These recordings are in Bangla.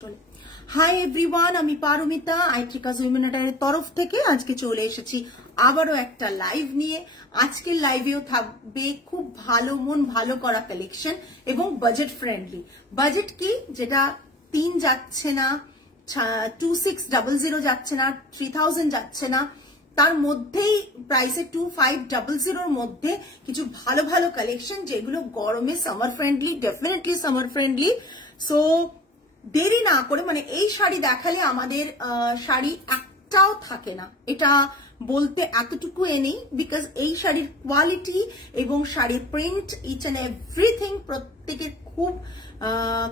हाय एवरीवन আমি পারমিতা আইট্রিকাস উইমেন অ্যাটায়ারের তরফ থেকে আজকে চলে এসেছি আবারো একটা লাইভ নিয়ে। আজকের লাইভেও থাকবে খুব ভালো মন ভালো করা কালেকশন এবং বাজেট ফ্রেন্ডলি। বাজেট কি যেটা 3 যাচ্ছে না, 2600 যাচ্ছে না, 3000 যাচ্ছে না, তার মধ্যেই প্রাইসে 2500 এর মধ্যে কিছু ভালো ভালো কালেকশন যেগুলো গরমে summer friendly, definitely summer friendly. So দেরি না করে মানে এই শাড়ি দেখালে আমাদের শাড়ি একটাও থাকে না, এটা বলতে এতটুকু নেই। বিকজ এই শাড়ির কোয়ালিটি এবং শাড়ির প্রিন্ট ইচ এন্ড এভরিথিং প্রত্যেকের খুব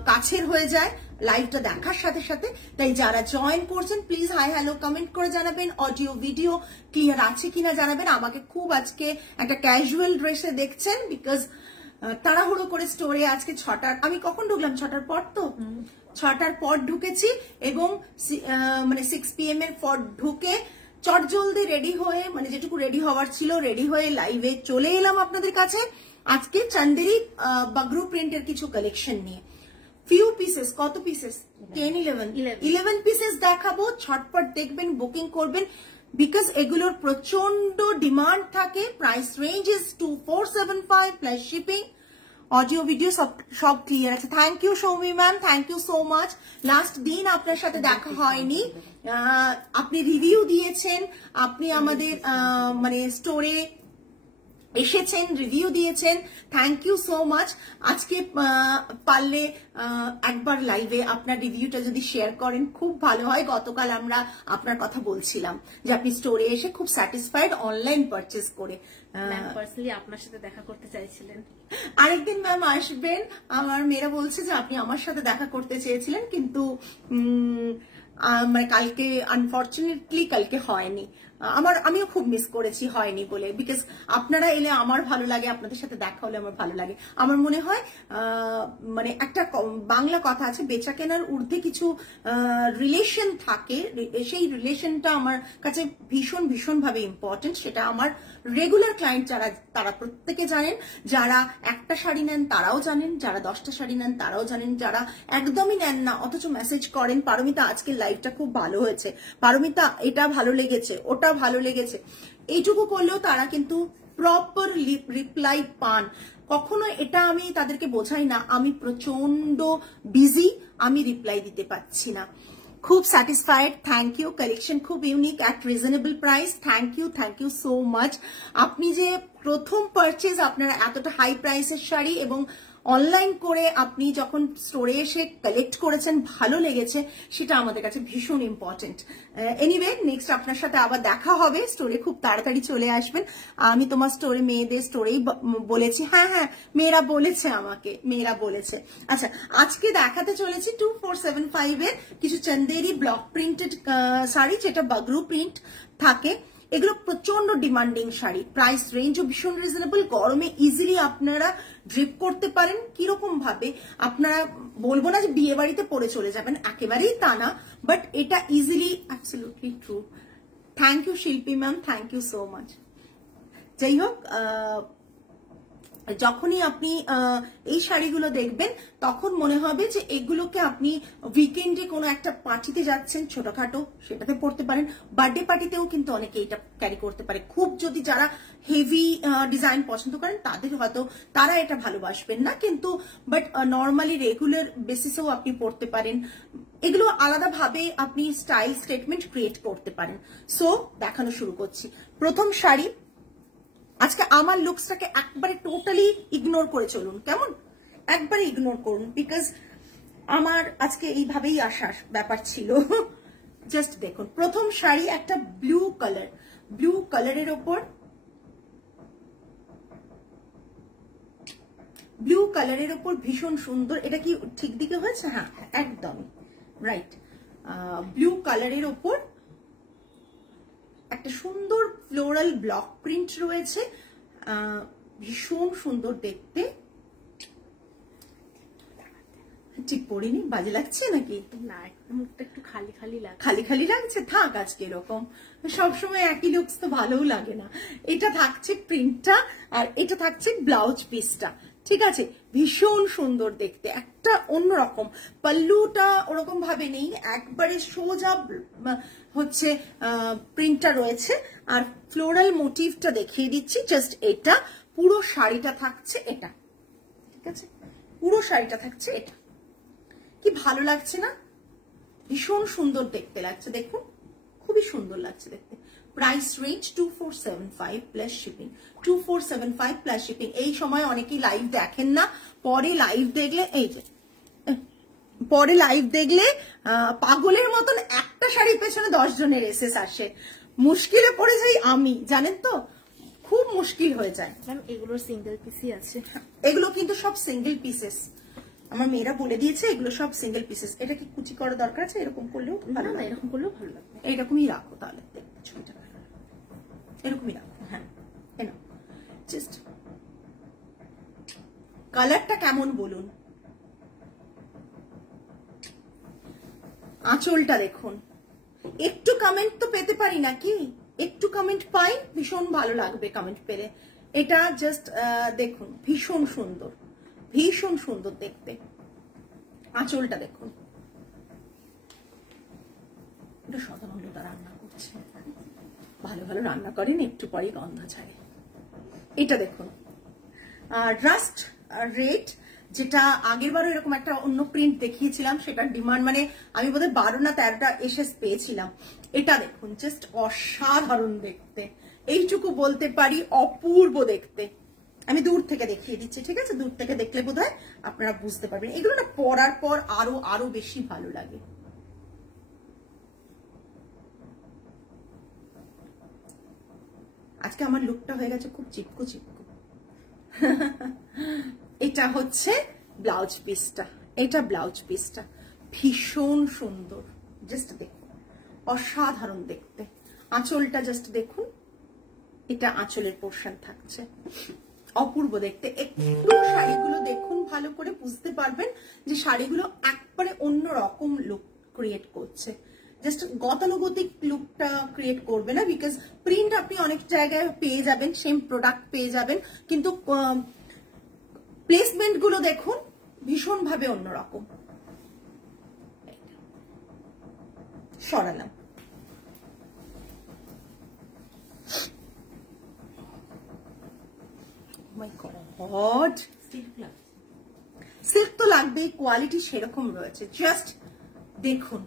কাছের হয়ে যায় লাইভটা দেখার সাথে সাথে। তাই যারা জয়েন করছেন প্লিজ হাই হ্যালো কমেন্ট করে জানাবেন, অডিও ভিডিও ক্লিয়ার আছে কিনা জানাবেন। আমাকে খুব আজকে একটা ক্যাজুয়াল ড্রেসে দেখছেন বিকজ তাড়াহুড়ো করে স্টোরে আজকে 6টার, আমি কখন ঢুকলাম 6টার পর, তো 6টার পর ঢুকেছি এবং মানে 6 PM এর পর ঢুকে চটজলদি রেডি হয়ে মানে যেটুকু রেডি হওয়ার ছিল রেডি হয়ে লাইভে চলে এলাম আপনাদের কাছে আজকে চান্দেরি বাগরু প্রিন্টের কিছু কালেকশন নিয়ে। ফিউ পিসেস, কত পিসেস? 11 পিসেস দেখাবো। ছটপট দেখবেন, বুকিং করবেন বিকজ এগুলোর প্রচন্ড ডিমান্ড থাকে। Price range is 2475 plus shipping. Audio video সব ক্লিয়ার আছে। Thank you Soumi ma'am, thank you so much. Last দিন আপনার সাথে দেখা হয়নি, আপনি রিভিউ দিয়েছেন, আপনি আমাদের মানে স্টোরে এসেছেন, রিভিউ দিয়েছেন, থ্যাংক ইউ সো মাচ। আজকে পারলে একবার লাইভে আপনার রিভিউটা যদি শেয়ার করেন খুব ভালো হয়। গতকাল আমরা আপনার কথা বলছিলাম যে আপনি স্টোরে এসে খুব স্যাটিসফাইড অনলাইন পারচেজ করে। পার্সোনালি আপনার সাথে দেখা করতে চাইছিলেন, আরেকদিন ম্যাম আসবেন। আমার মেয়েরা বলছে যে আপনি আমার সাথে দেখা করতে চেয়েছিলেন কিন্তু মানে কালকে আনফরচুনেটলি কালকে হয়নি। আমিও খুব মিস করেছি হয়নি বলে। বিকজ আপনারা এলে আমার ভালো লাগে, আপনাদের সাথে দেখা হলে আমার ভালো লাগে। আমার মনে হয় মানে একটা বাংলা কথা আছে, বেচা কেনার ঊর্ধ্বে কিছু রিলেশন থাকে, সেই রিলেশনটা আমার কাছে ভীষণ ভীষণ ভাবে ইম্পর্টেন্ট। সেটা আমার রেগুলার ক্লায়েন্ট যারা তারা প্রত্যেকে জানেন, যারা একটা শাড়ি নেন তারাও জানেন, যারা 10টা শাড়ি নেন তারাও জানেন, যারা একদমই নেন না অথচ মেসেজ করেন পারমিতা আজকের লাইভটা খুব ভালো হয়েছে, পারমিতা এটা ভালো লেগেছে, ওটা ভালো লেগেছে, এইটুকু করলেও তারা কিন্তু প্রপার রিপ্লাই পান। কখনো এটা আমি তাদেরকে বোঝাই না আমি প্রচন্ড বিজি, আমি রিপ্লাই দিতে পারছি না। খুব স্যাটিসফাইড, থ্যাংক ইউ। কালেকশন খুব unique at reasonable price, thank you so much. আপনি যে প্রথম পারচেজ আপনারা এতটা হাই প্রাইসের শাড়ি এবং অনলাইন করে আপনি যখন স্টোরে এসে কালেক্ট করেছেন ভালো লেগেছে, সেটা আমাদের কাছে ভীষণ ইম্পর্টেন্ট। এনিওয়ে নেক্সট আপনার সাথে আবার দেখা হবে। স্টোরে খুব তাড়াতাড়ি চলে আসবেন। আমি তোমার স্টোরে মেয়েদের স্টোরেই বলেছি, হ্যাঁ হ্যাঁ মেয়েরা বলেছে, আমাকে মেয়েরা বলেছে। আচ্ছা আজকে দেখাতে চলেছি 2475 এর কিছু চন্দেরি ব্লক প্রিন্টেড শাড়ি যেটা বাগরু প্রিন্ট থাকে। এগুলো প্রচন্ড ডিমান্ডিং শাড়ি, প্রাইস রেঞ্জও ভীষণ রিজনেবল। গরমে ইজিলি আপনারা ড্রিপ করতে পারেন। কিরকম ভাবে আপনারা, বলবো না যে বিয়ে বাড়িতে পরে চলে যাবেন, একেবারেই তা না, বাট এটা easily absolutely true. Thank you Shilpi ma'am, thank you so much. যাই হোক, যখনই আপনি এই শাড়িগুলো দেখবেন তখন মনে হবে যে এগুলোকে আপনি উইকেন্ডে কোনো একটা পার্টিতে যাচ্ছেন ছোটখাটো, সেটাতে পরতে পারেন। বার্থডে পার্টিতেও কিন্তু অনেকে এটা ক্যারি করতে পারে। খুব যদি যারা হেভি ডিজাইন পছন্দ করেন তাদের হয়তো তারা এটা ভালোবাসবেন না, কিন্তু বাট নর্মালি রেগুলার বেসিসেও আপনি পরতে পারেন। এগুলো আলাদাভাবে আপনি স্টাইল স্টেটমেন্ট ক্রিয়েট করতে পারেন। সো দেখানো শুরু করছি। প্রথম শাড়ি, আজকে আমার লুকসটাকে একবারে টোটালি ইগনোর করে চলুন, কেমন? একবারে ইগনোর করুন বিকজ আমার আজকে এইভাবেই আসার ব্যাপার ছিল। জাস্ট দেখুন প্রথম শাড়ি একটা ব্লু কালার, ব্লু কালারের ওপর, ব্লু কালারের ওপর ভীষণ সুন্দর। এটা কি ঠিক দিকে হয়েছে? হ্যাঁ একদমই রাইট। ব্লু কালারের ওপর একটা সুন্দর ফ্লোরাল ব্লক প্রিন্ট রয়েছে, ভীষণ সুন্দর দেখতে। ঠিক পড়িনি, বাজে লাগছে নাকি? না মুখটা একটু খালি খালি লাগছে। খালি খালি লাগছে? থাক আজকে এরকম, সবসময় একই লুকস তো ভালোও লাগে না। এটা থাকছে প্রিন্টটা আর এটা থাকছে ব্লাউজ পিসটা। ঠিক আছে, ভীষণ সুন্দর দেখতে, একটা অন্যরকম। পাল্লুটা ওরকম ভাবে নেই, একবারে সোজা হচ্ছে প্রিন্টটা রয়েছে। আর ফ্লোরাল মোটিভটা দেখিয়ে দিচ্ছি, জাস্ট এটা। পুরো শাড়িটা থাকছে এটা, ঠিক আছে, পুরো শাড়িটা থাকছে এটা। কি ভালো লাগছে না? ভীষণ সুন্দর দেখতে লাগছে, দেখুন খুবই সুন্দর লাগছে দেখতে। Price range 2475 plus shipping. 2475 plus shipping. এই সময় অনেকেই লাইভ দেখেন না, পরে লাইভ দেখলে, এই যে পরে লাইভ দেখলে পাগলের মতন একটা শাড়ির পেছনে 10 জনের এসেস আসে। মুশকিলে পড়ে যাই আমি, জানেন তো, খুব মুশকিল হয়ে যায়। ম্যাম এগুলোর সিঙ্গেল পিসই আছে। এগুলো কিন্তু সব সিঙ্গেল পিসেস, আমার মেয়েরা বলে দিয়েছে এগুলো সব সিঙ্গেল পিসেস। এটা কি কুচি করা দরকার আছে? এরকম করলেও ভালো না, এরকম করলেও ভালো লাগবে। এইরকমই রাখো তাহলে, ছবিটা এরকমই রাখো। হ্যাঁ, জাস্ট কালারটা কেমন বলুন, আঁচলটা দেখুন। একটু কমেন্ট তো পেতে পারি নাকি? একটু কমেন্ট পাই, ভীষণ ভালো লাগবে কমেন্ট পেলে। এটা জাস্ট দেখুন, ভীষণ সুন্দর, ভীষণ সুন্দর দেখতে। আঁচলটা দেখুন, এটা সাধারণত রান্না করছে, ভালো ভালো রান্না করেন, একটু পরে গন্ধ ছাড়ে। এটা দেখুন, রাস্ট রেড, যেটা আগের বারও এরকম একটা অন্য প্রিন্ট দেখিয়েছিলাম, সেটার ডিমান্ড মানে আমি বোধহয় 12 না 13টা এসএস পেয়েছিলাম। এটা দেখুন, জাস্ট অসাধারণ দেখতে, এইটুকু বলতে পারি, অপূর্ব দেখতে। আমি দূর থেকে দেখিয়ে দিচ্ছি, ঠিক আছে? দূর থেকে দেখলে বোধহয় আপনারা বুঝতে পারবেন। এগুলো না পরার পর আরো আরো বেশি ভালো লাগে। আজকে আমার লুকটা হয়ে গেছে খুব চিপকু চিপকু। এটা হচ্ছে ব্লাউজ পিসটা, এটা ব্লাউজ পিসটা ভীষণ সুন্দর, জাস্ট দেখুন, অসাধারণ দেখতে। আঁচলটা জাস্ট দেখুন, এটা আঁচলের পোর্শন থাকছে, অপূর্ব দেখতে। একটু শাড়িগুলো দেখুন, ভালো করে বুঝতে পারবেন যে শাড়িগুলো একবারে অন্য রকম লুক ক্রিয়েট করছে। জাস্ট গতানুগতিক লুকটা ক্রিয়েট করবে না, বিকজ প্রিন্ট আপনি অনেক জায়গায় পেয়ে যাবেন, সেম প্রোডাক্ট পেয়ে যাবেন, কিন্তু প্লেসমেন্ট গুলো দেখুন ভীষণ ভাবে অন্যরকম। সরালাম, মাই গড, সিল্ক তো লাগবে, কোয়ালিটি সেরকম রয়েছে, জাস্ট দেখুন।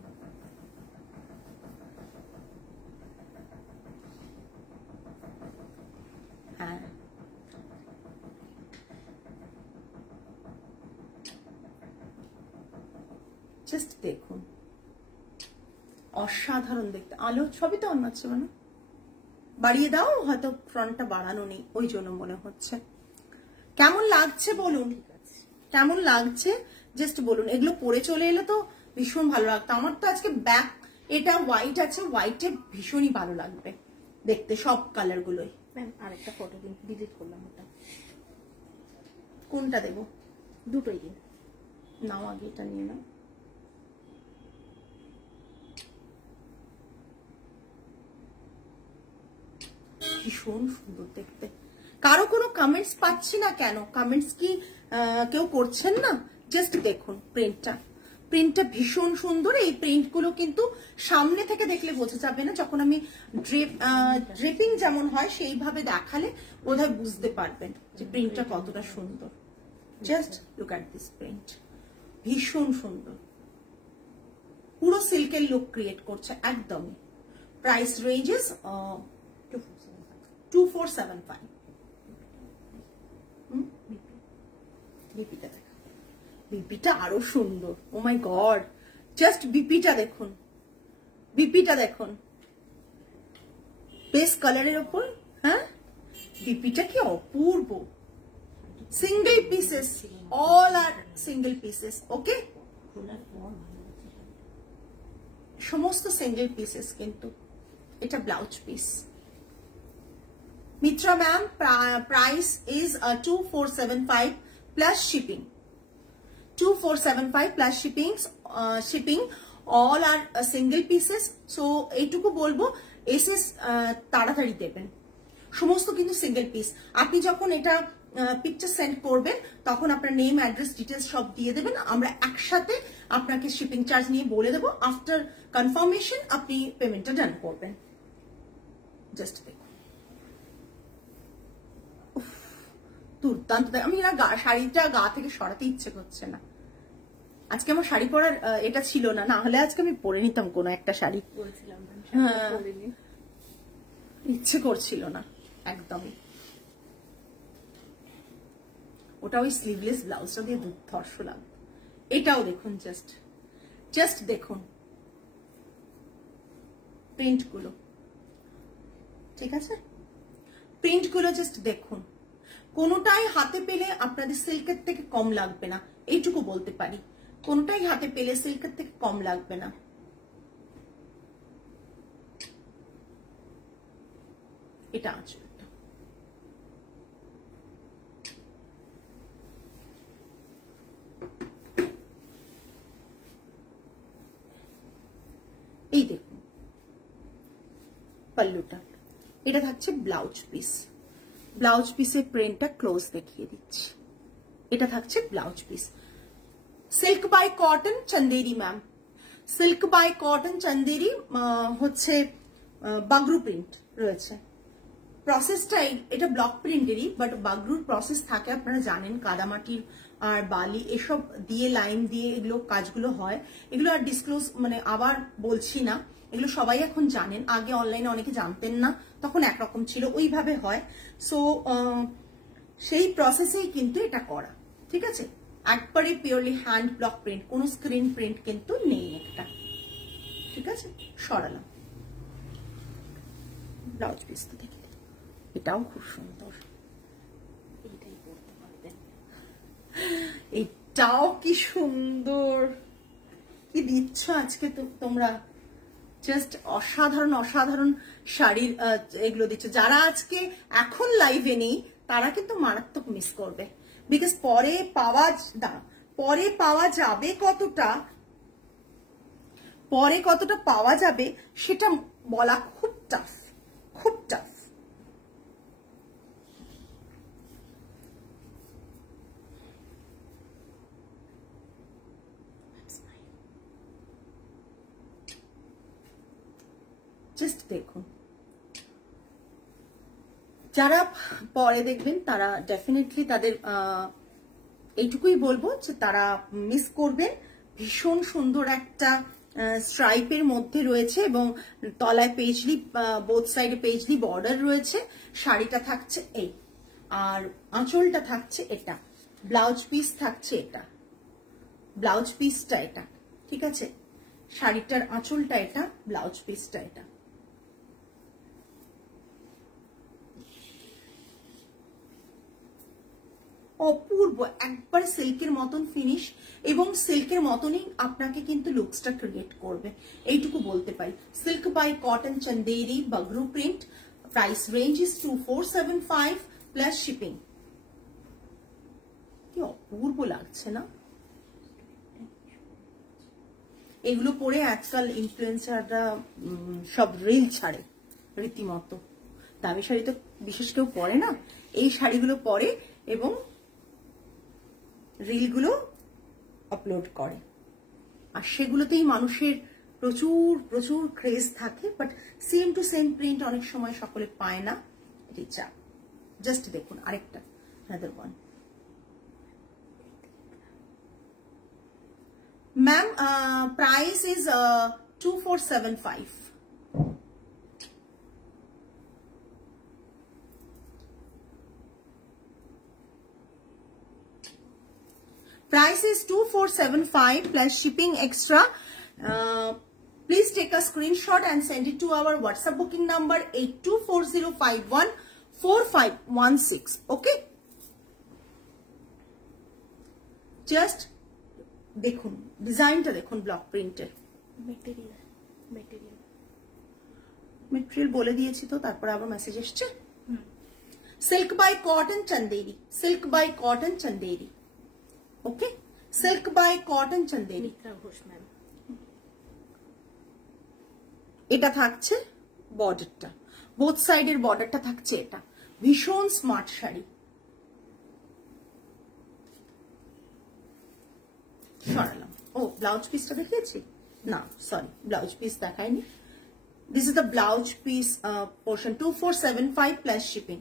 হ্যাঁ, জাস্ট দেখুন, অসাধারণ দেখতে। আলো সবই তো অন আছে, মানে বাড়িয়ে দাও, হয়তো ফ্রন্টটা বাড়ানো নেই, ওই জন্য মনে হচ্ছে। কেমন লাগছে বলুন, কেমন লাগছে জাস্ট বলুন। এগুলো পরে চলে এলে তো ভীষণ ভালো লাগতো। আমার তো আজকে ব্যাক এটা হোয়াইট আছে, হোয়াইটে ভীষণই ভালো লাগবে দেখতে, সব কালার গুলোই। আরেকটা ফটো কিন্তু ডিলিট করলাম, ওটা কোনটা দেবো? দুটোই দিন নাও, আগে এটা নিয়ে নাও। ভীষণ সুন্দর দেখতে। কারো কোনো কমেন্টস পাচ্ছি না কেন? কমেন্টস কি কেউ করছেন না? জাস্ট দেখুন প্রিন্টটা, প্রিন্টটা ভীষণ সুন্দর। এই প্রিন্টগুলো কিন্তু সামনে থেকে দেখলে বোঝা যাবে না, যখন আমি ড্রেপিং যেমন হয় সেইভাবে দেখালে বোধহয় বুঝতে পারবেন যে প্রিন্টটা কতটা সুন্দর। Just look at this print, ভীষণ সুন্দর, পুরো সিল্কের লুক ক্রিয়েট করছে একদমই। Price ranges 2475। বিপিটা দেখো, বিপিটা আরো সুন্দর। ও মাই গড, জাস্ট বিপিটা দেখুন, বিপিটা দেখুন, বেস কালারের ওপর। হ্যাঁ, বিপিটা কি অপূর্ব। সিঙ্গেল পিসেস, অল আর সিঙ্গেল পিসেস। ওকে, সমস্ত সিঙ্গেল পিসেস কিন্তু। এটা blouse piece. Mitra ma'am, price is 2475 plus shipping. 2475 plus shipping. All are single pieces. So এইটুকু বলবো, এসএস তাড়াতাড়ি দেবেন। সমস্ত কিন্তু সিঙ্গেল পিস। আপনি যখন এটা পিকচার সেন্ড করবেন, তখন আপনার নেম, অ্যাড্রেস, ডিটেলস সব দিয়ে দেবেন। আমরা একসাথে আপনাকে শিপিং চার্জ নিয়ে বলে দেবো। আফটার কনফার্মেশন আপনি পেমেন্টটা ডান করবেন। জাস্ট দেখুন, দুর্দান্ত। আমি না শাড়িটা গা থেকে সরাতে ইচ্ছে করছে না। আজকে আমার শাড়ি পরার এটা ছিল না, না হলে আজকে আমি পরে নিতাম কোনো একটা শাড়ি। বলছিলাম ইচ্ছে করছিল না একদমই। ওটা ওই স্লিভলেস ব্লাউজটা দিয়ে দুর্ধর্ষ লাগবে। এটাও দেখুন, জাস্ট দেখুন প্রিন্ট গুলো, ঠিক আছে? প্রিন্ট গুলো জাস্ট দেখুন, কোনোটাই হাতে পেলে আপনাদের সিল্কের থেকে কম লাগবে না, এইটুকু বলতে পারি। কোনোটাই হাতে পেলে সিল্কের থেকে কম লাগবে না। এটা আঁচলটা, এই দেখুন পাল্লুটা। এটা থাকছে ব্লাউজ পিস। ব্লাউজ পিসের প্রিন্টটা ক্লোজ দেখিয়ে দিচ্ছি। এটা থাকছে blouse piece. Silk by cotton Chanderi ma'am, silk by cotton Chanderi হচ্ছে বাগরু প্রিন্ট রয়েছে। প্রসেসটাই এটা ব্লক প্রিন্টেরই, বাট বাগরুর প্রসেস থাকে, আপনারা জানেন। কাদামাটির আর বালি এসব দিয়ে, লাইন দিয়ে এগুলো কাজগুলো হয়। এগুলো আর ডিসক্লোজ মানে আবার বলছি না, এগুলো সবাই এখন জানেন। আগে অনলাইনে অনেকে জানতেন না, তখন একরকম ছিল, ওইভাবে হয়। সো সেই প্রসেসেই কিন্তু এটা করা, ঠিক আছে? একবারে পিওরলি হ্যান্ড ব্লক প্রিন্ট, কোনো স্ক্রিন প্রিন্ট কিন্তু নেই একটা, ঠিক আছে? সরালাম। ব্লাউজ পিস তো দেখি, এটাও খুব সুন্দর। এইটাই পড়তে পারবেন। এটাও কি সুন্দর, কি দিচ্ছ আজকে তো তোমরা, জাস্ট অসাধারণ অসাধারণ শাড়ির এগুলো দিচ্ছ। যারা আজকে এখন লাইভে নেই তারা কিন্তু মারাত্মক মিস করবে, বিকজ পরে পাওয়া যাবে কতটা, পরে কতটা পাওয়া যাবে সেটা বলা খুব টাফ, খুব টাফ। জাস্ট দেখুন, যারা পরে দেখবেন তারা ডেফিনেটলি তাদের এইটুকুই বলবো যে তারা মিস করবেন। ভীষণ সুন্দর একটা স্ট্রাইপের মধ্যে রয়েছে এবং তলায় পেজলি, বোথ সাইডে পেজলি বর্ডার রয়েছে। শাড়িটা থাকছে এই, আর আঁচলটা থাকছে এটা, ব্লাউজ পিস থাকছে এটা, ব্লাউজ পিসটা এটা, ঠিক আছে? শাড়িটার আঁচলটা এটা, ব্লাউজ পিসটা এটা। অপূর্ব, একবার সিল্কের মতন ফিনিশ এবং সিল্কের মতনই আপনাকে কিন্তু লুকসটা ক্রিয়েট করবে, এইটুকু বলতে পারি। Silk by cotton Chanderi Bagru print, price range is 2475 plus shipping. কি অপূর্ব লাগছে না? এগুলো পরে আজকাল ইনফ্লুয়েন্সাররা সব রিল ছাড়ে রীতিমতো। দামি শাড়ি তো বিশেষ কেউ পরে না, এই শাড়িগুলো পরে এবং রিলগুলো আপলোড করে, আর সেগুলোতেই মানুষের প্রচুর প্রচুর ক্রেজ থাকে। But same to same print অনেক সময় সকলে পায় না, এটি চাপ। জাস্ট দেখুন আরেকটা, another one. Ma'am, price is 2475. Price is 2475 plus shipping extra. Please take a screenshot and send it to our WhatsApp booking number 8240514516. Okay? Just দেখুন ডিজাইনটা, দেখুন ব্লক প্রিন্টের। মেটেরিয়াল বলে দিয়েছি তো, তারপরে আবার মেসেজ এসছে। Silk by cotton Chanderi, silk by cotton Chanderi. Okay, silk by cotton Chanderi. এটা থাকছে বর্ডারটা, বোথ সাইডের বর্ডারটা থাকছে এটা। ভীষণ স্মার্ট শাড়ি, ব্লাউজ পিসটা দেখিয়েছি না, সরি ব্লাউজ পিস দেখায়নি। This is the blouse piece portion, 2475 plus shipping.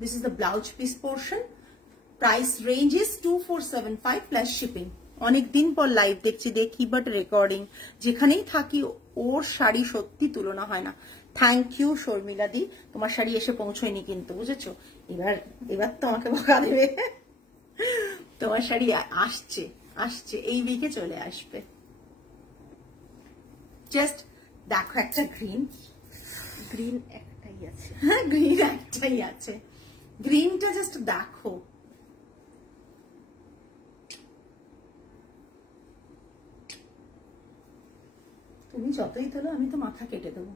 This is the blouse piece portion. Price range is 2475 plus shipping. অনেক দিন পর লাইভ দেখি বাট রেকর্ডিং যেখানেই থাকি ওর শাড়ি সত্যি তুলনা হয় না। থ্যাংক ইউ শর্মিলা দি, তোমার শাড়ি এসে পৌঁছয়নি কিন্তু, বুঝেছো? এবার তো আমাকে বকা দেবে। তোমার শাড়ি আসছে এই উইকে চলে আসবে। জাস্ট দেখো একটা গ্রিন একটাই আছে, হ্যাঁ গ্রিন একটাই আছে, গ্রিনটা জাস্ট দেখো। তুমি যতই তোলো আমি তো মাথা কেটে দেবো।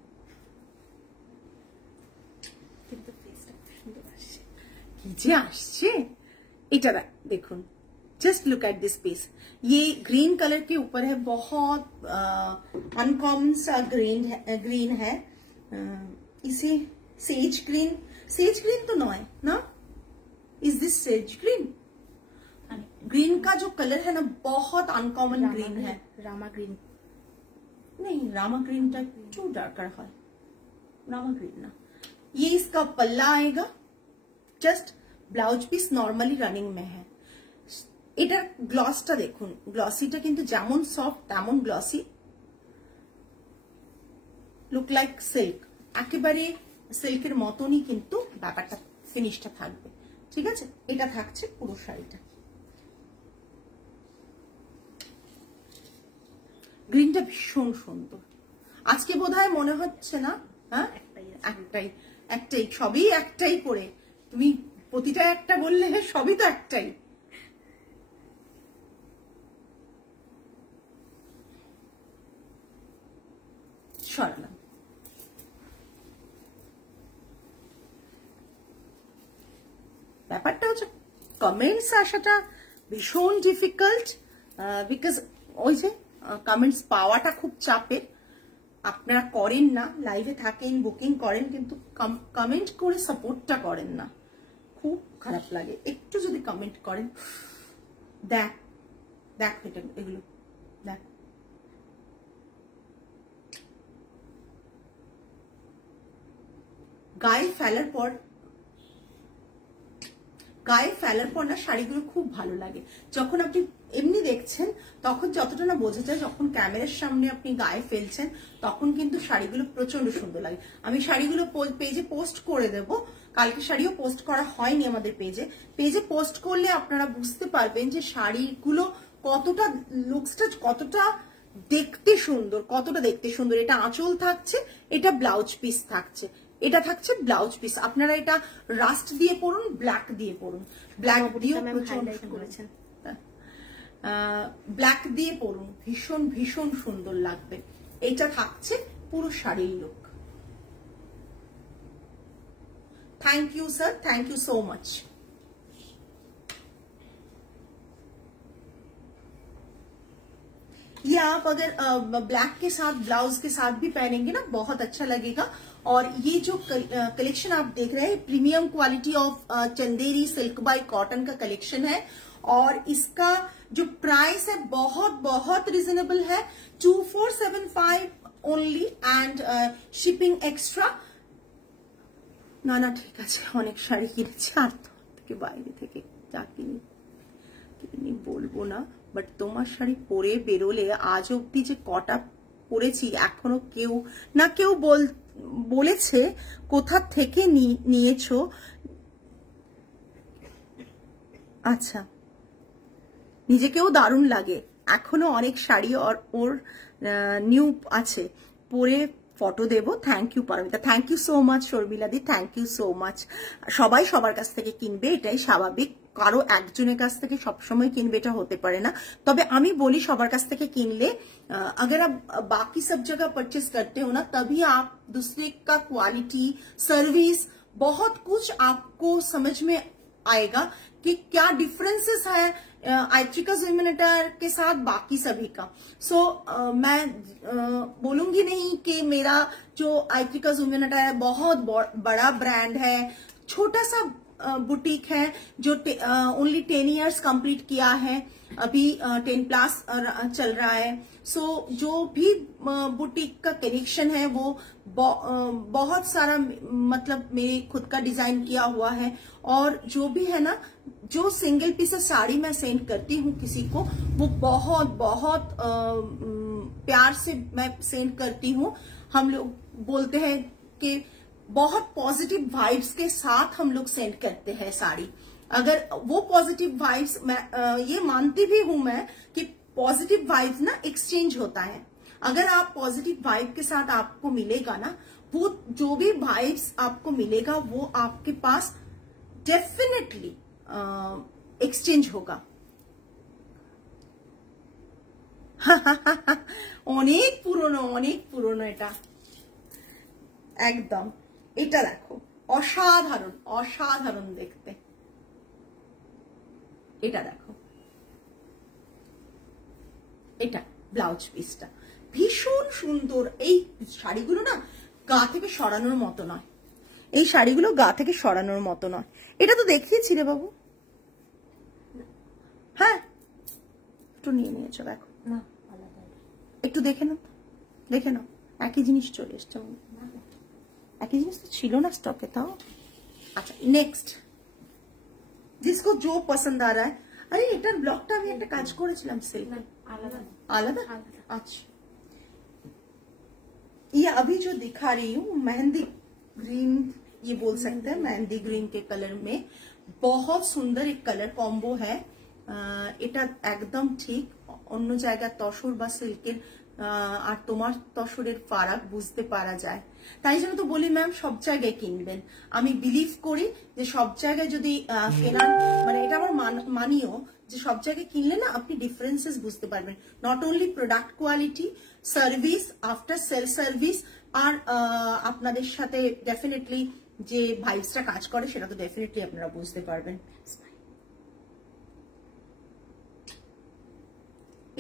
কিন্তু ফেসটা সুন্দর আসছে। কি যে আসছে এটা देखुन, just look at this piece. ये ग्रीन कलर के ऊपर है, बहुत अनकॉमन सा ग्रीन है। इसे सेज ग्रीन तो नॉय ना, is this sage green? Green का जो कलर है ना बहुत अनकॉमन ग्रीन है। रामा ग्रीन नहीं, रामा ग्रीन टा टू डार्कर है, रामा ग्रीन ना। ये इसका पल्ला आएगा, just blouse piece normally running में है। এটার গ্লসটা দেখুন, গ্লসিটা কিন্তু যেমন সফট তেমন গ্লসি, লুক লাইক সিল্ক, একেবারে সিল্কের মতনই কিন্তু ব্যাপারটা ফিনিশটা থাকবে। ঠিক আছে, এটা থাকছে পুরো শাড়িটা। গ্রিনটা ভীষণ সুন্দর। আজকে বোধহয় মনে হচ্ছে না, হ্যাঁ একটাই সবই একটাই করে, তুমি প্রতিটা একটা বললে সবই তো একটাই। সরালাম। ব্যাপারটা হচ্ছে কমেন্টস আসাটা ভীষণ ডিফিকাল্ট, বিকজ ওই যে কমেন্টস পাওয়াটা খুব চাপের। আপনারা করেন না, লাইভে থাকেন, বুকিং করেন, কিন্তু কমেন্ট করে সাপোর্টটা করেন না, খুব খারাপ লাগে। একটু যদি কমেন্ট করেন, দেখ এটা এগুলো দেখ, গায়ে ফেলার পর না শাড়িগুলো খুব ভালো লাগে। যখন আপনি এমনি দেখছেন তখন যতটা না বোঝা যায়, যখন ক্যামেরার সামনে আপনি গায়ে ফেলছেন তখন কিন্তু শাড়িগুলো প্রচন্ড সুন্দর লাগে। আমি শাড়িগুলো পেজে পোস্ট করে দেব, কালকে শাড়িও পোস্ট করা হয়নি আমাদের পেজে পোস্ট করলে আপনারা বুঝতে পারবেন যে শাড়িগুলো কতটা লুকসটা কতটা দেখতে সুন্দর। এটা আঁচল থাকছে, এটা ব্লাউজ পিস থাকছে, এটা থাকছে ব্লাউজ পিস। আপনারা এটা রাস্ট দিয়ে পরুন, ব্ল্যাক দিয়ে পরুন, ব্ল্যাক দিয়ে পরুন, ভীষণ সুন্দর লাগবে। এটা থাকছে পুরো শাড়ির look. Thank you sir, thank you so much. ये आप अगर ब्लैक के साथ ब्लाउज के साथ भी पहनेंगे ना बहुत अच्छा लगेगा। और ये जो कलेक्शन आप देख रहे हैं premium quality of Chanderi silk bye cotton का कलेक्शन है, और इसका जो प्राइस है बहुत रिजनेबल है, 2475 ओनली एंड शिपिंग एक्स्ट्रा। না ঠিক আছে, অনেক শাড়ি কিনেছি আর থেকে বাইরে থেকে যা কিনি বলবো না, বাট তোমার শাড়ি পরে বেরোলে আজ অব্দি যে কটা পরেছি এখনো কেউ বলেছে কোথা থেকে নিয়েছো। আচ্ছা, নিজেকেও দারুণ লাগে, এখনো অনেক শাড়ি ওর নিউ আছে, পরে ফটো দেবো। Thank you Paramita, thank you so much Sharmila দি, থ্যাংক ইউ সো মাচ। সবাই সবার কাছ থেকে কিনবে, এটাই স্বাভাবিক, কারো একজনের কাছ থেকে সবসময় কিনবে এটা হতে পারে না। তবে আমি বলি সবার কাছ থেকে কিনলে, अगर आप बाकी सब जगह परचेस करते हो ना, तभी आप दूसरे का क्वालिटी सर्विस बहुत कुछ आपको समझ में आएगा कि क्या डिफरेंसेस है आइट्रिकास ह्यूमैनिटर के साथ बाकी सभी का। सो मैं बोलूंगी नहीं कि मेरा जो आइट्रिकास ह्यूमैनिटर है बहुत बड़ा ब्रांड है, छोटा सा बुटीक है जो ओनली 10 इयर्स कंप्लीट किया है, अभी 10 प्लस चल रहा है। सो जो भी बुटीक का कलेक्शन है वो बहुत सारा मतलब मेरे खुद का डिजाइन किया हुआ है। और जो भी है ना, जो सिंगल पीस साड़ी मैं सेंड करती हूँ किसी को, वो बहुत बहुत प्यार से मैं सेंड करती हूँ। हम लोग बोलते हैं कि बहुत पॉजिटिव वाइब्स के साथ हम लोग सेंड करते हैं साड़ी। अगर वो पॉजिटिव वाइब्स, मैं ये मानती भी हूं मैं कि पॉजिटिव वाइब्स ना एक्सचेंज होता है। अगर आप पॉजिटिव वाइब के साथ आपको मिलेगा ना, वो जो भी वाइब्स आपको मिलेगा वो आपके पास डेफिनेटली एक्सचेंज होगा। অনেক পুরনো এটা একদম। এটা দেখো অসাধারণ অসাধারণ দেখতে। এটা দেখো, এটা ব্লাউজ পিসটা ভীষণ সুন্দর। এই শাড়িগুলো না গা থেকে সরানোর মতো নয়, এই শাড়িগুলো গা থেকে সরানোর মতো নয়। এটা তো দেখিয়েছি রে বাবু। হ্যাঁ একটু নিয়ে নিয়েছো, দেখো না একটু দেখে নাও, দেখে নাও, একই জিনিস চলে এসছে। একই জিনিস তো ছিল না স্টকে তাও। আচ্ছা নেক্সট, जिसको जो पसंद आ रहा है। अरे এটার ব্লগটা আমি একটা কাজ করেছিলাম সিল্ক আলাদা আলাদা। अच्छा ये अभी जो दिखा रही हूँ मेहंदी ग्रीन, ये बोल सकते हैं मेहंदी ग्रीन के कलर में, बहुत सुंदर एक कलर कॉम्बो है। এটা একদম ঠিক। অন্য জায়গার তসর বা সিল্কের আর তোমার তসরের ফারাক বুঝতে পারা যায়। তাই জন্য তো বলি ম্যাম সব জায়গায় কিনবেন। আমি বিলিভ করি যে সব জায়গায় যদি কেনার, মানে এটা আমার মানিও যে সব জায়গায় কিনলে না আপনি ডিফারেন্সেস বুঝতে পারবেন। Not only product quality, service, after sale service, আর আপনাদের সাথে ডেফিনেটলি যে ভাইবসটা কাজ করে সেটা তো ডেফিনেটলি আপনারা বুঝতে পারবেন।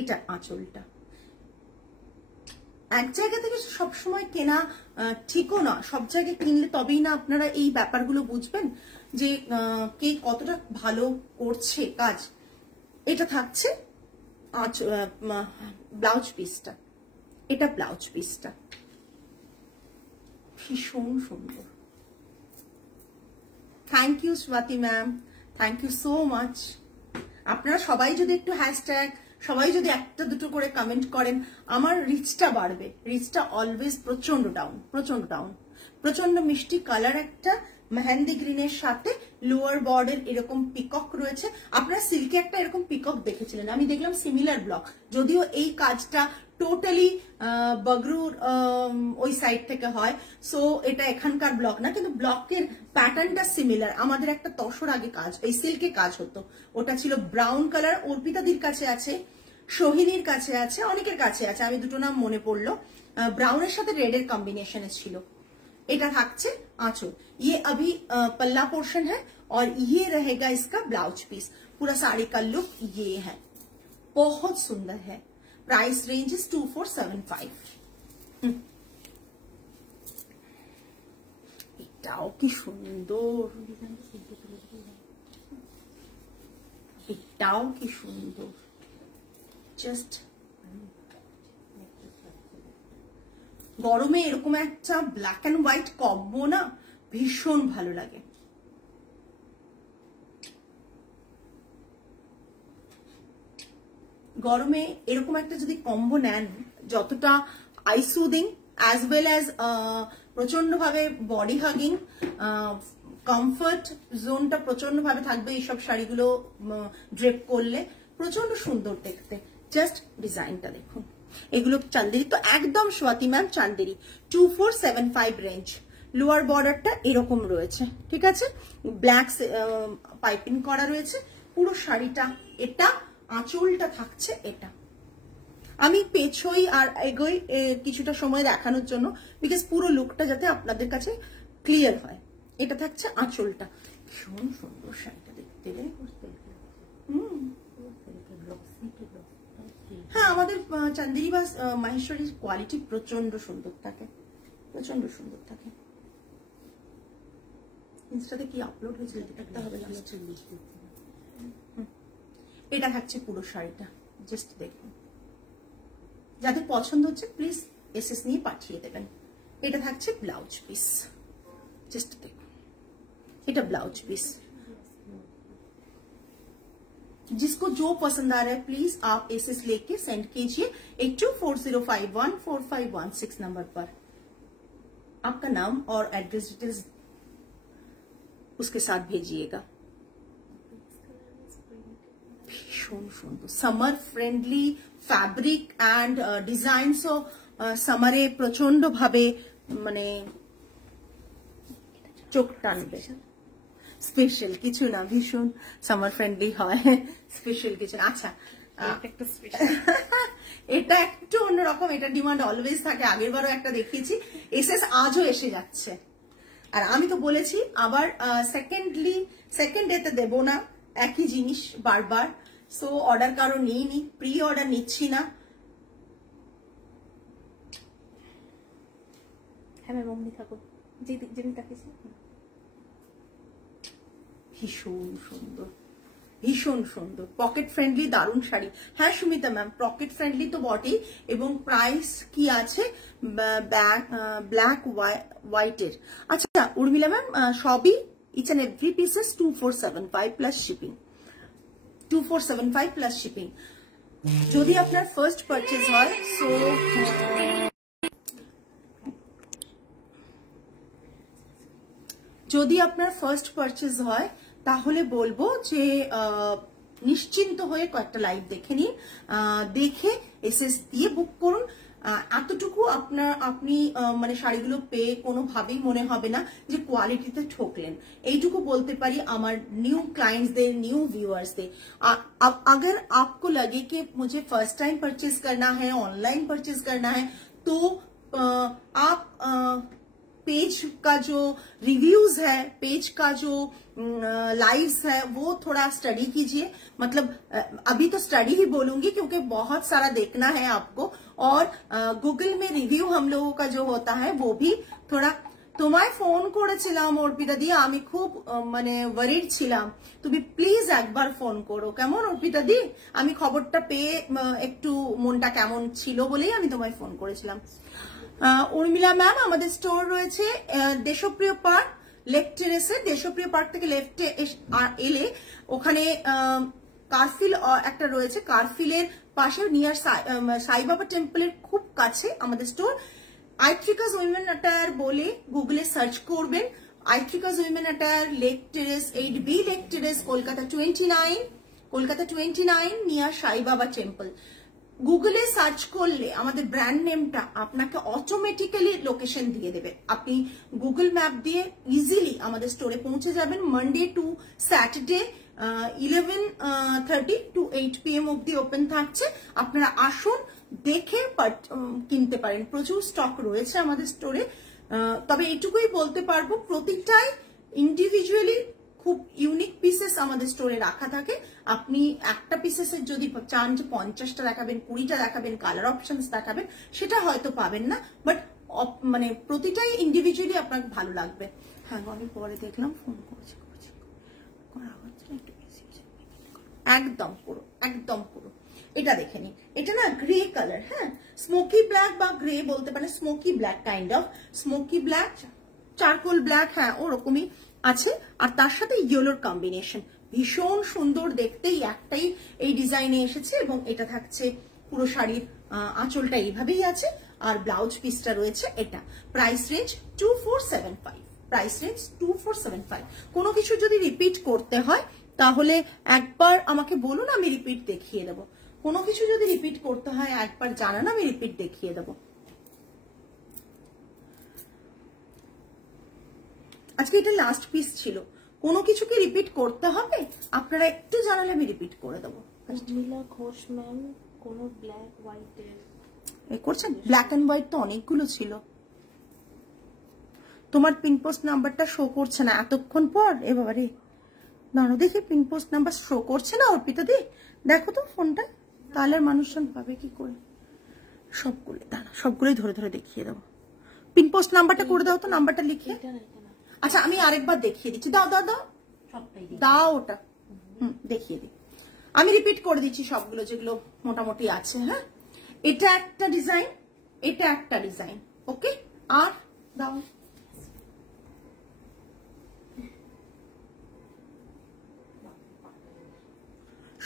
এটা আঁচলটা এক জায়গা থেকে সবসময় কেনা ঠিকও না, সব জায়গায় কিনলে তবেই না আপনারা এই ব্যাপারগুলো বুঝবেন যে কে কতটা ভালো করছে কাজ। এটা থাকছে ব্লাউজ পিসটা, এটা ব্লাউজ পিসটা ভীষণ সুন্দর। Thank you Swati ma'am, thank you so much. আপনারা সবাই যদি একটু হ্যাশট্যাগ, সবাই যদি একটা দুটো করে কমেন্ট করেন, আমার রিচটা বাড়বে। রিচটা অলওয়েজ প্রচন্ড ডাউন, প্রচন্ড ডাউন। প্রচন্ড মিষ্টি কালার একটা মেহেন্দি গ্রিনের সাথে লোয়ার বর্ডার এরকম পিকক রয়েছে। আপনারা সিল্কে একটা এরকম পিকক দেখেছিলেন, আমি দেখলাম সিমিলার ব্লক, যদিও এই কাজটা টোটালি বগরুর ওই সাইড থেকে হয়। সো এটা এখানকার ব্লক না, কিন্তু ব্লকের প্যাটার্নটা সিমিলার। আমাদের একটা তসর আগে কাজ এই সিল্কে কাজ হতো, ওটা ছিল ব্রাউন কালার। অর্পিতাদির কাছে আছে, সোহিনীর কাছে আছে, অনেকের কাছে আছে, আমি দুটো নাম মনে পড়লো। ব্রাউনের সাথে রেডের কম্বিনেশনে ছিল। এটা থাকছে आंचल, ये अभी पल्ला पोर्शन है और ये रहेगा इसका ब्लाउज पीस। पूरा साड़ी का लुक ये है, बहुत सुंदर है। Price range is 2475। এটাও কি সুন্দর, এটাও কি সুন্দর। জাস্ট গরমে এরকম একটা ব্ল্যাক এন্ড হোয়াইট কম্বো না ভীষণ ভালো লাগে। গরমে এরকম একটা যদি কম্বো নেন, যতটা I soothing as well as প্রচন্ড ভাবে বডি হাগিং, কমফর্ট জোনটা প্রচন্ড ভাবে থাকবে এইসব শাড়িগুলো ড্রেপ করলে। প্রচন্ড সুন্দর দেখতে। জাস্ট ডিজাইনটা দেখুন। এগুলো চান্দেরি তো একদম Swati ma'am Chanderi. 2475 range. Lower বর্ডারটা এরকম রয়েছে, ঠিক আছে, ব্ল্যাক পাইপিং করা রয়েছে পুরো শাড়িটা। এটা আঁচলটা থাকছে এটা। আমি পেছই আর এগোই কিছুটা সময় দেখানোর জন্য, বিকজ পুরো লুকটা যাতে আপনাদের কাছে ক্লিয়ার হয়। এটা থাকছে আঁচলটা। ভীষণ সুন্দর শাড়িটা দেখতে। হ্যাঁ, আমাদের চান্দেরি বা মাহেশ্বরীর কোয়ালিটি প্রচন্ড সুন্দর থাকে, প্রচন্ড সুন্দর থাকে। ইনস্টাতে কি আপলোড হয়েছিল দেখতে হবে। এটা থাকছে পুরো শাড়িটা, জাস্ট দেখুন, যাদের পছন্দ হচ্ছে প্লিজ এসএস নিয়ে পাঠিয়ে দেবেন। এটা থাকছে ব্লাউজ পিস, জাস্ট দেখুন, এটা ब्लाउज पीस। जिसको जो पसंद आ रहा है प्लीज आप एसएस लेके सेंड कीजिए 8240514516 नंबर पर। आपका नाम और एड्रेस डिटेल्स उसके साथ भेजिएगा। भीषण सुंदर summer friendly fabric and design. So समरे प्रचंड भावे माने चोख टानबे। স্পেশাল কিছু না, ভীষণ সামার ফ্রেন্ডলি হয়, স্পেশাল কিছু না। আচ্ছা এটা একটু অন্যরকম, এটা ডিমান্ড অলওয়েজ থাকে, আগের বারও একটা দেখিয়েছি, এসএস আজও এসে যাচ্ছে। আর আমি তো বলেছি আবার সেকেন্ড ডেতে দেবো না একই জিনিস বারবার। সো অর্ডার কারো নিইনি, প্রি অর্ডার নিচ্ছি না। হ্যাঁ ম্যাম অমনি থাকো, যেদিন তাকিয়েছি। ভীষণ সুন্দর, ভীষণ সুন্দর, পকেট ফ্রেন্ডলি দারুণ শাড়ি। হ্যাঁ সুমিতা ম্যাম, পকেট ফ্রেন্ডলি তো বটেই, এবং প্রাইস কি আছে ব্ল্যাক হোয়াইটের। আচ্ছা উর্মিলা ম্যাম, সবই each and every pieces 2475 plus shipping, 2475 plus shipping. যদি আপনার ফার্স্ট পারচেজ হয় সো যদি আপনার ফার্স্ট পারচেজ হয় তাহলে বলবো যে নিশ্চিন্ত হয়ে কয়েকটা লাইভ দেখে নিন, দেখে এসএস দিয়ে বুক করুন। এতটুকু আপনি মানে শাড়িগুলো পেয়ে কোনোভাবেই মনে হবে না যে কোয়ালিটিতে ঠকলেন। এইটুকু বলতে পারি আমার নিউ ক্লাइंट्सদের, নিউ व्यूअर्सদের। अगर आपको लगे कि मुझे फर्स्ट टाइम परचेज करना है, ऑनलाइन परचेज करना है, तो आप पेज का जो रिव्यूज है, पेज का जो लाइव्स है, वो थोड़ा स्टडी कीजिए। मतलब अभी तो स्टडी ही बोलूंगी क्योंकि बहुत सारा देखना है आपको। और गूगल में रिव्यू हम लोगों का जो होता है वो भी थोड़ा। তোমায় ফোন করেছিলাম অর্পিতা দি, আমি খুব মানে ওয়ারিড ছিলাম, তুমি প্লিজ একবার ফোন করো কেমন অর্পিতা দি। আমি খবরটা পেয়ে একটু মনটা কেমন ছিল বলেই আমি তোমায় ফোন করেছিলাম। উর্মিলা ম্যাম, আমাদের স্টোর রয়েছে দেশপ্রিয় পার্ক লেফট টেরেসে। দেশপ্রিয় পার্ক থেকে লেফটে এলে ওখানে কারফিল একটা রয়েছে, কারফিলের পাশে নিয়ার সাইবাবা টেম্পলের খুব কাছে আমাদের স্টোর। আইট্রিকাস উইমেন অ্যাটায়ার বলে গুগলে সার্চ করবেন, আইট্রিকাস women attire Lake Terrace 8B Lake Terrace Kolkata 29 near Saibaba temple. গুগলে সার্চ করলে আমাদের ব্র্যান্ড নেমটা আপনাকে অটোমেটিক্যালি লোকেশন দিয়ে দেবে। আপনি গুগল ম্যাপ দিয়ে ইজিলি আমাদের স্টোরে পৌঁছে যাবেন। Monday to Saturday 11:30 to 8 PM অব্দি ওপেন থাকছে। আপনারা আসুন, দেখে কিনতে পারেন, প্রচুর স্টক রয়েছে আমাদের স্টোরে। তবে এইটুকুই বলতে পারবো, প্রতিটাই ইন্ডিভিজুয়ালি খুব ইউনিক পিসেস আমাদের স্টোরে রাখা থাকে। আপনি একটা পিসেসের যদি চান যে 50টা দেখাবেন, 20টা দেখাবেন, কালার অপশনস দেখাবেন, সেটা হয়তো পাবেন না, বাট মানে প্রতিটাই ইন্ডিভিজুয়ালি আপনার ভালো লাগবে। হ্যাঁ আমি পরে দেখলাম ফোন করছি, একদম করো, একদম করো। এটা দেখে নিন, এটা না গ্রে কালার, হ্যাঁ স্মোকি ব্ল্যাক বা গ্রে বলতে পারেন, smoky black kind of, smoky black, charcoal black, হ্যাঁ ওরকমই আছে। আর তার সাথে ইয়েলোর কম্বিনেশন, ভীষণ সুন্দর দেখতে। একটাই এই ডিজাইনে এসেছে এবং এটা থাকছে পুরো শাড়ির আঁচলটা এইভাবেই আছে, আর ব্লাউজ পিসটা রয়েছে এটা। Price range 2475, price range 2475। কোনো কিছু যদি রিপিট করতে হয় তাহলে একবার আমাকে বলুন, আমি রিপিট দেখিয়ে দেবো। কোনো কিছু যদি রিপিট করতে হয় একবার জানান, আমি রিপিট দেখিয়ে দেবো। আজকে এটা লাস্ট পিস ছিল, কোনো কিছুকে রিপিট করতে হবে আপনারা একটু জানালে আমি রিপিট করে দেবো। উর্মিলা ঘোষ ম্যাম, কোন ব্ল্যাক হোয়াইটের করছেন? ব্ল্যাক এন্ড হোয়াইট তো অনেকগুলো ছিল। তোমার পিনপোস্ট নাম্বারটা শো করছে না এতক্ষণ পর, এবারে দাঁড়ো দেখি, পিনপোস্ট নাম্বার শো করছে না অর্পিতা দি, দেখো তো ফোনটা, তাহলে মানুষজন পাবে কি করে। সবগুলো দাঁড়া, সবগুলোই ধরে ধরে দেখিয়ে দেবো। পিনপোস্ট নাম্বারটা করে দাও তো, নাম্বারটা লিখে। আচ্ছা আমি আরেকবার দেখিয়ে দিচ্ছি, দাও দাও দাও দাও ওটা, দেখিয়ে দিই। আমি রিপিট করে দিচ্ছি সবগুলো যেগুলো মোটামুটি আছে। হ্যাঁ, এটা একটা ডিজাইন, এটা একটা ডিজাইন, ওকে। আর দাও,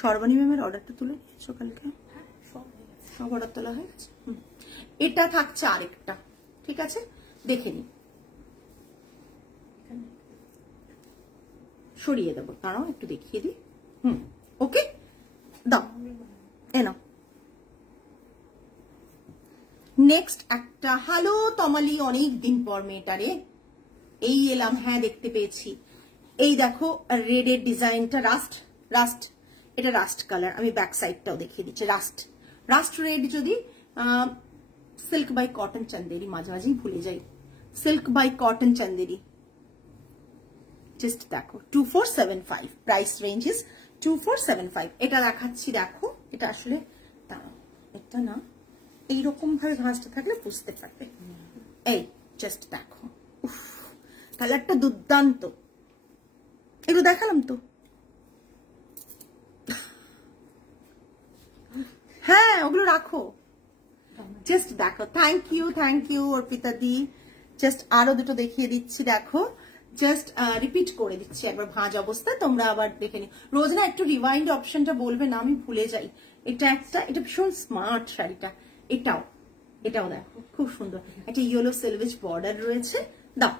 সর্বাণী ম্যামের অর্ডারটা তুলে নিয়েছো কালকে? সব অর্ডার তোলা হয়ে গেছে। এটা থাকছে আরেকটা, ঠিক আছে, দেখে নি, সরিয়ে দেবো, তারাও একটু দেখিয়ে দিই। ওকে, দাও এনো। নেক্সট একটা, হ্যালো তমালি, অনেক দিন পর মেয়েটারে, এই এলাম, হ্যাঁ দেখতে পেয়েছি। এই দেখো রেডের ডিজাইনটা, রাস্ট রাস্ট, এটা রাস্ট কালার, আমি ব্যাক সাইডটাও দেখিয়ে দিচ্ছি। রাস্ট রাস্ট রেড, যদি সিল্ক বাই কটন চন্দেরি, মাঝে মাঝেই ভুলে যাই, silk by cotton Chanderi, just দেখো 2475, প্রাইস রেঞ্জ ইজ 2475। এটা দেখাচ্ছি, দেখো এটা আসলে দাঁড়াও, এটা না এইরকম ভাবে ভাঁজটা থাকলে বুঝতে পারবে। এই জাস্ট দেখো, উফ কালারটা দুর্দান্ত, এগুলো দেখালাম তো। হ্যাঁ ওগুলো রাখো, জাস্ট দেখো। থ্যাংক ইউ অর্পিতা দি। জাস্ট আরো দুটো দেখিয়ে দিচ্ছি, দেখো জাস্ট রিপিট করে দিচ্ছি একবার ভাঁজ অবস্থায়, তোমরা আবার দেখে নি। রোজ না একটু রিওয়াইন্ড অপশনটা বলবে না, আমি ভুলে যাই। এটা একটা, এটা ভীষণ স্মার্ট শাড়িটা, এটাও এটাও দেখো খুব সুন্দর, একটা ইয়েলো সিলভেজ বর্ডার রয়েছে। দাও,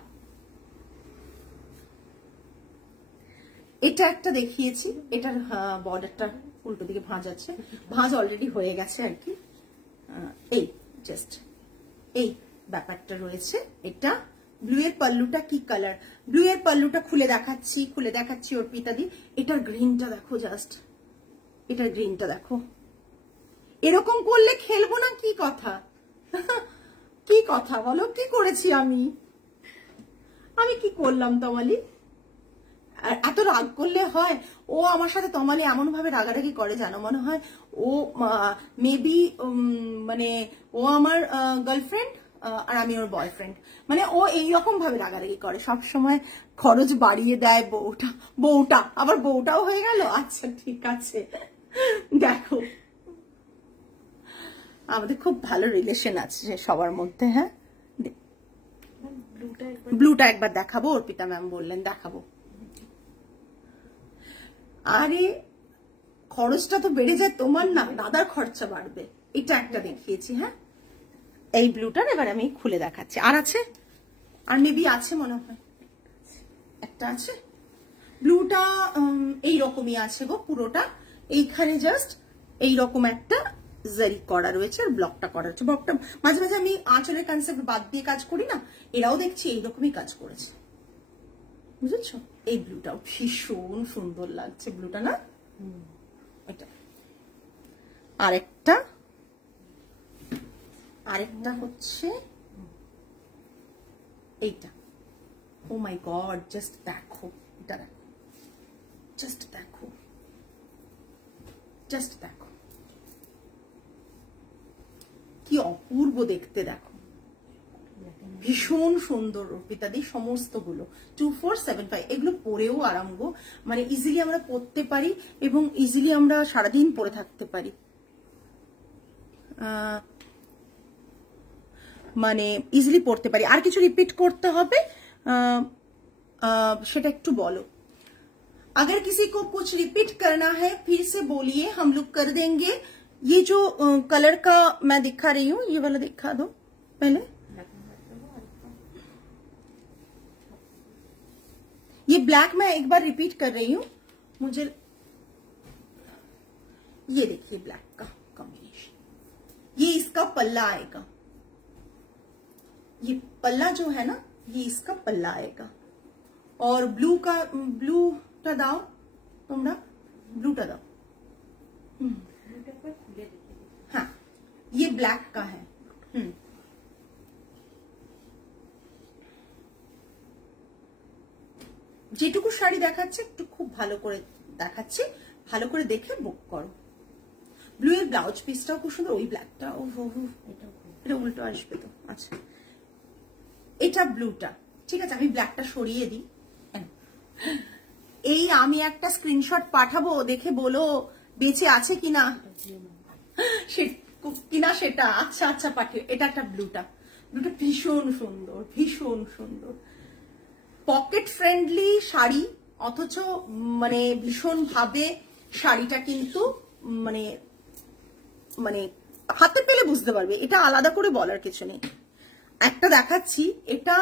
এটা একটা দেখিয়েছি, এটার বর্ডারটা উল্টো দিকে ভাঁজ আছে, ভাঁজ অলরেডি হয়ে গেছে আর কি। এই জাস্ট এই ব্যাপারটা রয়েছে। এটা ব্লু এর পাল্লুটা কি কালার, ব্লু এর পাল্লুটা খুলে দেখাচ্ছি অর্পিতা দি। এটার গ্রিনটা দেখো, জাস্ট এটার গ্রিনটা দেখো। এরকম করলে খেলবো না, কি কথা কি কথা বলো, কি করেছি আমি কি করলাম তমালি? এত রাগ করলে হয়? ও আমার সাথে তমালি এমন ভাবে রাগারাগি করে জানো, মনে হয় ও মেবি মানে ও আমার গার্লফ্রেন্ড আর আমি ওর বয়ফ্রেন্ড, মানে ও এইরকম ভাবে রাগারাগি করে সব সময়, খরচ বাড়িয়ে দেয় বউটা আবার বউটাও হয়ে গেল। আচ্ছা ঠিক আছে, দেখো আমাদের খুব ভালো রিলেশন আছে সবার মধ্যে। হ্যাঁ, ব্লুটা একবার দেখাবো, অর্পিতা ম্যাম বললেন দেখাবো। আরে খরচটা তো বেড়ে যায় তোমার না, দাদার খরচা বাড়বে। এটা একটা দেখিয়েছি। হ্যাঁ, এই ব্লুটার এবার আমি খুলে দেখাচ্ছি। আর আছে, আর মেবি আছে মনে হয়, একটা আছে। ব্লুটা এইরকমই আছে গো পুরোটা, এইখানে জাস্ট এইরকম একটা জারি করা রয়েছে আর ব্লকটা করা রয়েছে। ব্লকটা মাঝে মাঝে আমি আঁচলের কনসেপ্ট বাদ দিয়ে কাজ করি না, এরাও দেখছি এইরকমই কাজ করেছে, বুঝেছো? এই ব্লুটাও ভীষণ সুন্দর লাগছে, ব্লুটা না? এটা আরেকটা হচ্ছে এইটা। ও মাই গড, জাস্ট দেখো এটা, জাস্ট দেখো কি অপূর্ব দেখতে, দেখো ভীষণ সুন্দর অর্পিতাদি। সমস্তগুলো 2475, এগুলো পরেও আরাম গো, মানে ইজিলি আমরা পরতে পারি এবং ইজিলি আমরা সারাদিন পরে থাকতে পারি, মানে ইজিলি পড়তে পারি। আর কিছু রিপিট করতে হবে সেটা একটু বলো। अगर किसी को कुछ रिपीट करना है फिर से बोलिए, हम लोग कर देंगे। ये जो कलर का मैं दिखा रही हूँ, ये वाला दिखा दो पहले। ये ब्लैक मैं एक बार रिपीट कर रही हूँ, मुझे ये देखिए ब्लैक का कॉम्बिनेशन, ये इसका पल्ला आएगा, ये पल्ला जो है ना ये इसका पल्ला आएगा। और ব্লুটা দাও তোমরা, ব্লুটা দাও। हाँ, ये ब्लैक का है। যেটুকু শাড়ি দেখাচ্ছে একটু খুব ভালো করে দেখাচ্ছি, ভালো করে দেখে বুক করো। ব্লু এর ব্লাউজ পিসটাও খুব সুন্দর, ওই ব্ল্যাকটা এটা উল্টো আসবে তো। আচ্ছা, এটা ব্লুটা, ঠিক আছে, আমি ব্ল্যাকটা সরিয়ে দিই। এই আমি একটা স্ক্রিনশট পাঠাবো, দেখে বলো বেঁচে আছে কিনা কিনা সেটা। আচ্ছা আচ্ছা পাঠিয়ে। এটা একটা ব্লুটা ভীষণ সুন্দর, ভীষণ সুন্দর পকেট ফ্রেন্ডলি শাড়ি, অথচ মানে ভীষণ ভাবে শাড়িটা কিন্তু মানে মানে হাতে পেলে বুঝতে পারবে, এটা আলাদা করে বলার কিছু নেই। একটা দেখাচ্ছি, এটা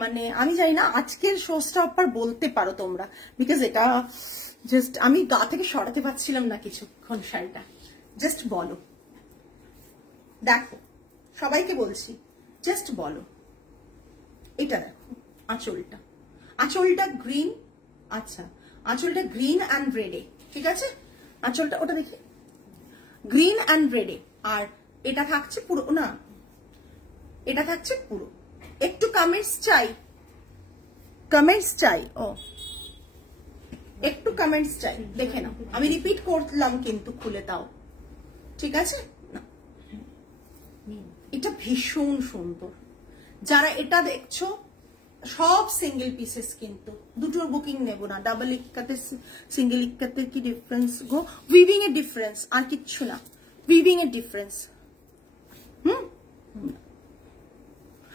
মানে আমি জানি না আজকের শো স্টপার বলতে পারো তোমরা, বিকজ এটা জাস্ট আমি গা থেকে সরাতে পারছিলাম না কিছুক্ষণ শাড়িটা। জাস্ট বলো, দেখো সবাইকে বলছি, জাস্ট বলো। এটা দেখো আঁচলটা, আঁচলটা গ্রিন, আচ্ছা আঁচলটা গ্রিন অ্যান্ড রেডে, ঠিক আছে আঁচলটা ওটা দেখি গ্রিন অ্যান্ড রেডে, আর এটা থাকছে পুরো না, এটা থাকছে পুরো। একটু কমেন্টস চাই, কমেন্টস চাই, ও একটু কমেন্টস চাই, দেখে নাও। আমি রিপিট করলাম কিন্তু, খুলে তাও, ঠিক আছে না। এটা ভীষণ সুন্দর, যারা এটা দেখছো সব সিঙ্গেল পিসেস, কিন্তু দুটোর বুকিং নেব না। ডাবল ইক্কাতে সিঙ্গেল ইক্কাতে কি ডিফারেন্স গো? উইভিং এর ডিফারেন্স, আর কিচ্ছু না, উইভিং এর ডিফারেন্স।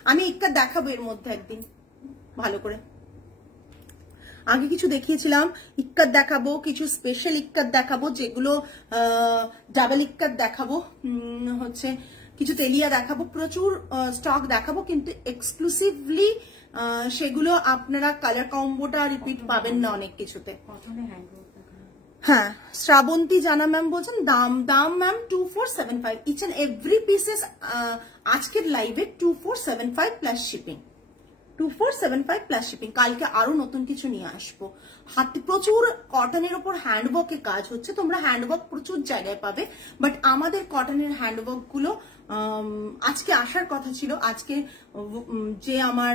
আমি ইক্কাত দেখাবো এর মধ্যে একদিন ভালো করে। আগে কিছু দেখিয়েছিলাম, ইক্কাত দেখাবো, কিছু স্পেশাল ইক্কাত দেখাবো, যেগুলো ডাবল ইক্কাত দেখাবো, হচ্ছে কিছু তেলিয়া দেখাবো, প্রচুর স্টক দেখাবো, কিন্তু এক্সক্লুসিভলি সেগুলো আপনারা কালার কম্বোটা রিপিট পাবেন না অনেক কিছুতে। হ্যাঁ, শ্রাবন্তী জানা ম্যাম বলছেন দাম ma'am 2475 each and every pieces. আজকের লাইভে 2475 প্লাস শিপিং, 2475 প্লাস শিপিং। কালকে আরো নতুন কিছু নিয়ে আসবো। হাতে প্রচুর কটনের ওপর হ্যান্ডওয়ার্কে কাজ হচ্ছে, তোমরা হ্যান্ডওয়ার্ক প্রচুর জায়গায় পাবে, বাট আমাদের কটনের হ্যান্ডওয়ার্ক গুলো আজকে আসার কথা ছিল। আজকে যে আমার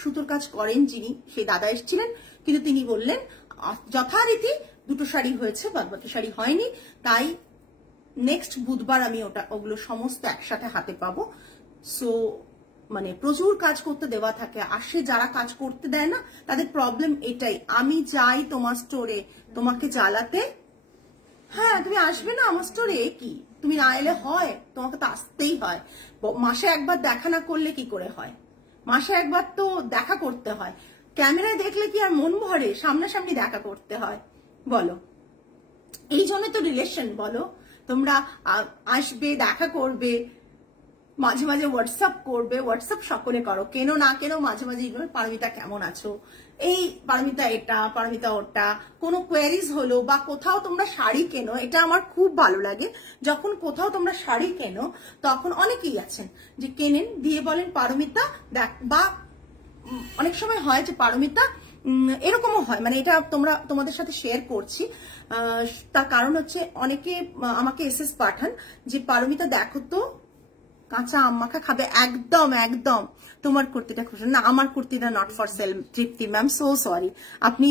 সুতোর কাজ করেন যিনি, সেই দাদা এসেছিলেন, কিন্তু তিনি বললেন যথারীতি দুটো শাড়ি হয়েছে, বাদবাকি শাড়ি হয়নি, তাই নেক্সট বুধবার আমি ওগুলো সমস্ত একসাথে হাতে পাবো। সো মানে প্রচুর কাজ করতে দেওয়া থাকে, আর সে যারা কাজ করতে দেয় না তাদের প্রবলেম এটাই। আমি যাই তোমার স্টোরে তোমাকে জ্বালাতে, হ্যাঁ তুমি আসবে না আমার স্টোরে, কি তুমি না এলে হয়? তোমাকে তো আসতেই হয়। মাসে একবার দেখা না করলে কি করে হয়? মাসে একবার তো দেখা করতে হয়। ক্যামেরায় দেখলে কি আর মন ভরে? সামনাসামনি দেখা করতে হয়, বলো। এই জন্য তো রিলেশন, বলো। তোমরা আসবে, দেখা করবে, মাঝে মাঝে হোয়াটসঅ্যাপ করবে, হোয়াটসঅ্যাপ সকলে করো, কেন না কেন মাঝে মাঝে পারমিতা কেমন আছো, এই পারমিতা এটা, পারমিতা ওটা, কোনো কোয়ারিজ হলো, বা কোথাও তোমরা শাড়ি কেনো, এটা আমার খুব ভালো লাগে। যখন কোথাও তোমরা শাড়ি কেনো, তখন অনেকেই আছেন যে কেনেন, দিয়ে বলেন পারমিতা দেখ, বা অনেক সময় হয় যে পারমিতা, এরকমও হয়, মানে এটা তোমাদের সাথে শেয়ার করছি। তার কারণ হচ্ছে অনেকে আমাকে এসএস পাঠান যে পারমিতা দেখো তো কাঁচা আম মাখা খাবে, একদম একদম তোমার কুর্তিটা খুশি না, আমার কুর্তিটা not for sale Tripti ma'am, so sorry. আপনি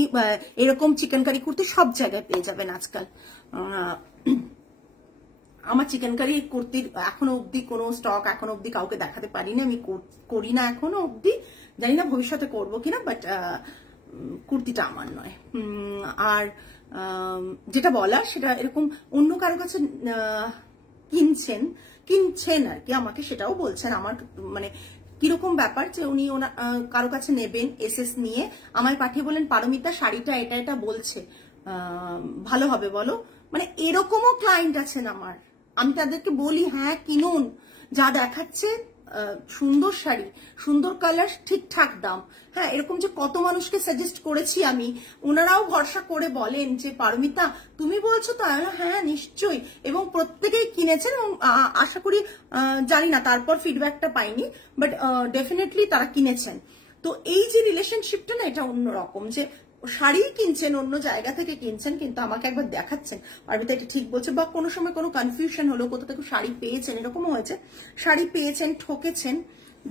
এরকম চিকেন কারি কুর্তি সব জায়গায় পেয়ে যাবেন আজকাল। আমার চিকেন কারি কুর্তির এখনো অব্দি কোনো স্টক এখনো অব্দি কাউকে দেখাতে পারিনি, আমি করি না এখনো অব্দি, জানি না ভবিষ্যতে করবো কিনা, বাট কুর্তিটা আমার নয়। আর যেটা বলার সেটা এরকম অন্য কারো কাছে কিনছেন আর কি, আমাকে সেটাও বলছেন। আমার মানে কিরকম ব্যাপার যে উনি কারো কাছে নেবেন, এসএস নিয়ে আমায় পাঠিয়ে বলেন পারমিতা শাড়িটা এটা এটা বলছে, ভালো হবে বলো। মানে এরকমও ক্লায়েন্ট আছেন আমার, আমি তাদেরকে বলি হ্যাঁ কিনুন, যা দেখাচ্ছে সুন্দর শাড়ি, সুন্দর কালার, ঠিকঠাক দাম। হ্যাঁ, এরকম যে কত মানুষকে সাজেস্ট করেছি আমি, ওনারাও ভরসা করে বলেন যে পারমিতা তুমি বলছো তো, হ্যাঁ নিশ্চয়ই, এবং প্রত্যেকেই কিনেছেন, এবং আশা করি জানি না তারপর ফিডব্যাকটা পাইনি, বাট ডেফিনেটলি তারা কিনেছেন। তো এই যে রিলেশনশিপটা না, এটা অন্যরকম, যে শাড়ি কিনছেন, অন্য জায়গা থেকে কিনছেন, কিন্তু আমাকে একবার দেখাচ্ছেন পারমিতা এটা ঠিক বলছে, বা কোনো সময় কোনো কনফিউশন হলো, কোথা থেকে শাড়ি পেয়েছেন, এরকমও হয়েছে, শাড়ি পেয়েছেন ঠকেছেন,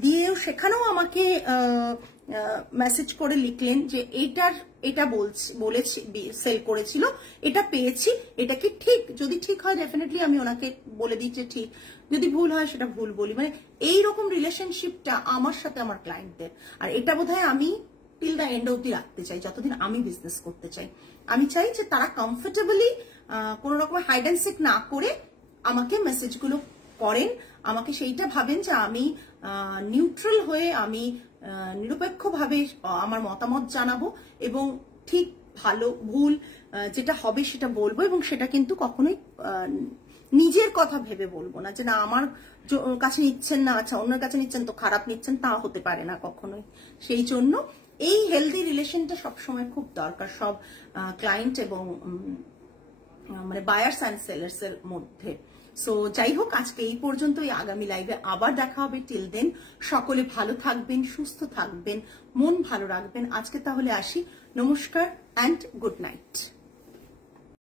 দিয়েও সেখানেও আমাকে মেসেজ করে লিখলেন যে এটা বলেছি সেল করেছিল, এটা পেয়েছি, এটা কি ঠিক? যদি ঠিক হয় ডেফিনেটলি আমি ওনাকে বলে দিই যে ঠিক, যদি ভুল হয় সেটা ভুল বলি। মানে এইরকম রিলেশনশিপটা আমার সাথে আমার ক্লায়েন্টদের, আর এটা বোধহয় আমি টিল দ্য এন্ড অব্দি রাখতে চাই যতদিন আমি বিজনেস করতে চাই। আমি চাই যে তারা কমফোর্টেবলি কোন রকম হাইড অ্যান্ড সিক না করে আমাকে মেসেজগুলো করেন, আমাকে সেইটা ভাবেন যে আমি নিউট্রাল হয়ে, আমি নিরপেক্ষভাবে আমার মতামত জানাবো এবং ঠিক ভালো ভুল যেটা হবে সেটা বলবো, এবং সেটা কিন্তু কখনোই নিজের কথা ভেবে বলবো না যে না আমার কাছে নিচ্ছেন না, আচ্ছা অন্যের কাছে নিচ্ছেন তো খারাপ নিচ্ছেন, তা হতে পারে না কখনোই। সেই জন্য এই হেলদি রিলেশনটা সবসময় খুব দরকার সব ক্লায়েন্ট এবং মানে বায়ার্স অ্যান্ড সেলার্স এর মধ্যে। সো যাই হোক, আজকে এই পর্যন্তই। আগামী লাইভে আবার দেখা হবে। টিল দেন সকলে ভালো থাকবেন, সুস্থ থাকবেন, মন ভালো রাখবেন। আজকে তাহলে আসি। নমস্কার অ্যান্ড গুড নাইট।